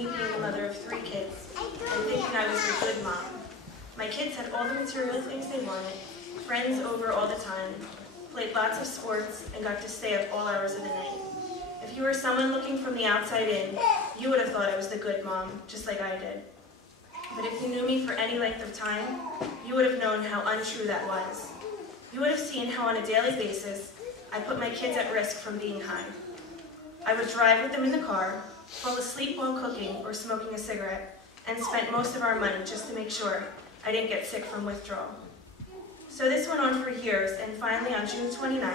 me being the mother of 3 kids and thinking I was a good mom. My kids had all the material things they wanted, friends over all the time, played lots of sports, and got to stay up all hours of the night. If you were someone looking from the outside in, you would have thought I was the good mom, just like I did. But if you knew me for any length of time, you would have known how untrue that was. You would have seen how on a daily basis, I put my kids at risk from being high. I would drive with them in the car, fall asleep while cooking or smoking a cigarette, and spent most of our money just to make sure I didn't get sick from withdrawal. So this went on for years, and finally on June 29,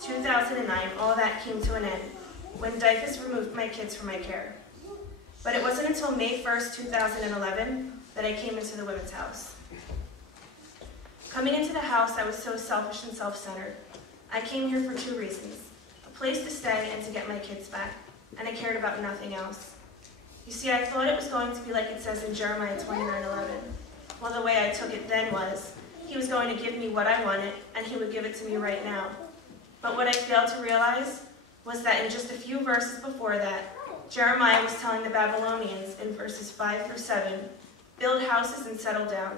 2009, all that came to an end, when DYFS removed my kids from my care. But it wasn't until May 1st, 2011, that I came into the women's house. Coming into the house, I was so selfish and self-centered. I came here for 2 reasons: a place to stay and to get my kids back, and I cared about nothing else. You see, I thought it was going to be like it says in Jeremiah 29:11. Well, the way I took it then was, he was going to give me what I wanted, and he would give it to me right now. But what I failed to realize was that in just a few verses before that, Jeremiah was telling the Babylonians in verses 5 through 7, build houses and settle down,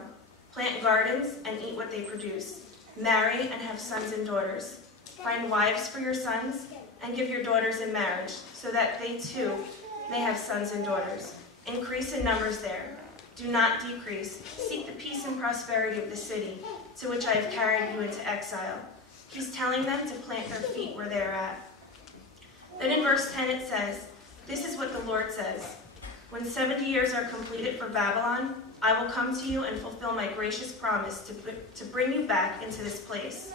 plant gardens and eat what they produce, marry and have sons and daughters, find wives for your sons, and give your daughters in marriage, so that they too may have sons and daughters. Increase in numbers there. Do not decrease. Seek the peace and prosperity of the city, to which I have carried you into exile. He's telling them to plant their feet where they're at. Then in verse 10 it says, this is what the Lord says, when 70 years are completed for Babylon, I will come to you and fulfill my gracious promise to bring you back into this place.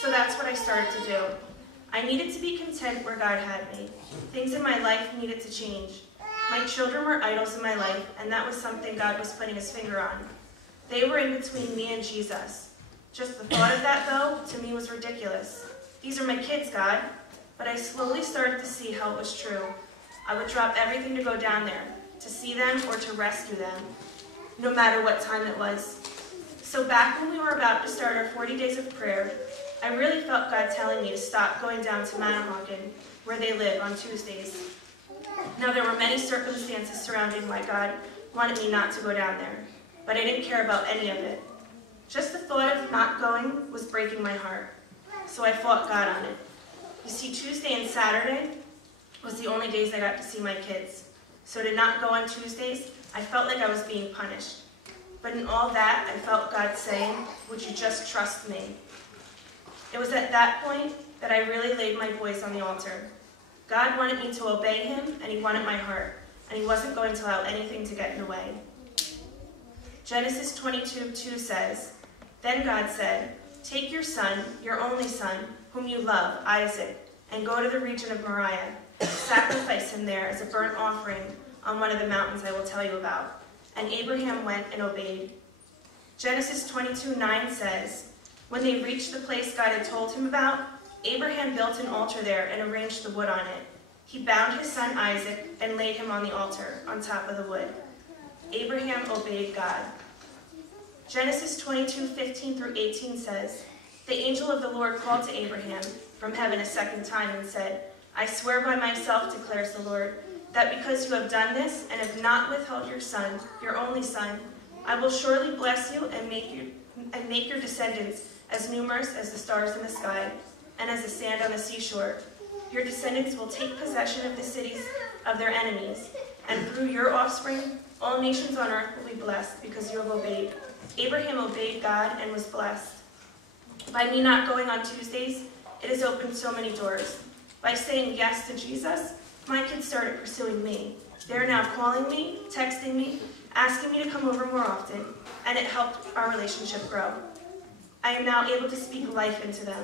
So that's what I started to do. I needed to be content where God had me. Things in my life needed to change. My children were idols in my life, and that was something God was putting his finger on. They were in between me and Jesus. Just the thought of that, though, to me was ridiculous. These are my kids, God. But I slowly started to see how it was true. I would drop everything to go down there, to see them or to rescue them, no matter what time it was. So back when we were about to start our 40 days of prayer, I really felt God telling me to stop going down to Manahawkin, where they live, on Tuesdays. Now, there were many circumstances surrounding why God wanted me not to go down there, but I didn't care about any of it. Just the thought of not going was breaking my heart, so I fought God on it. You see, Tuesday and Saturday was the only days I got to see my kids, so to not go on Tuesdays, I felt like I was being punished. But in all that, I felt God saying, would you just trust me? It was at that point that I really laid my voice on the altar. God wanted me to obey him, and he wanted my heart, and he wasn't going to allow anything to get in the way. Genesis 22:2 says, then God said, take your son, your only son, whom you love, Isaac, and go to the region of Moriah. Sacrifice him there as a burnt offering on one of the mountains I will tell you about. And Abraham went and obeyed. Genesis 22:9 says, when they reached the place God had told him about, Abraham built an altar there and arranged the wood on it. He bound his son Isaac and laid him on the altar, on top of the wood. Abraham obeyed God. Genesis 22:15 through 18 says, the angel of the Lord called to Abraham from heaven a second time and said, I swear by myself, declares the Lord, that because you have done this and have not withheld your son, your only son, I will surely bless you and make your descendants as numerous as the stars in the sky and as the sand on the seashore. Your descendants will take possession of the cities of their enemies, and through your offspring, all nations on earth will be blessed because you have obeyed. Abraham obeyed God and was blessed. By me not going on Tuesdays, it has opened so many doors. By saying yes to Jesus, my kids started pursuing me. They're now calling me, texting me, asking me to come over more often, and it helped our relationship grow. I am now able to speak life into them.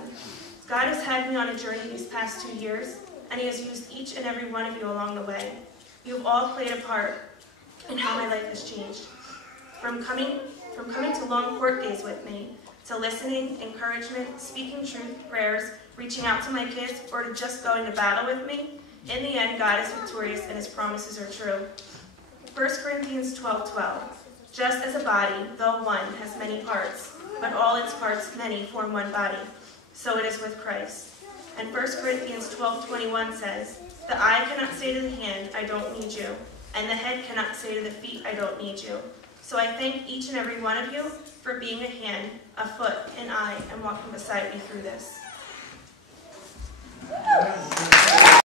God has had me on a journey these past 2 years, and he has used each and every one of you along the way. You have all played a part in how my life has changed. From coming to long court days with me, to listening, encouragement, speaking truth, prayers, reaching out to my kids, or to just going to battle with me, in the end, God is victorious and his promises are true. 1 Corinthians 12:12. Just as a body, though one, has many parts, but all its parts, many, form one body, so it is with Christ. And 1 Corinthians 12:21 says, the eye cannot say to the hand, I don't need you, and the head cannot say to the feet, I don't need you. So I thank each and every one of you for being a hand, a foot, an eye, and walking beside me through this.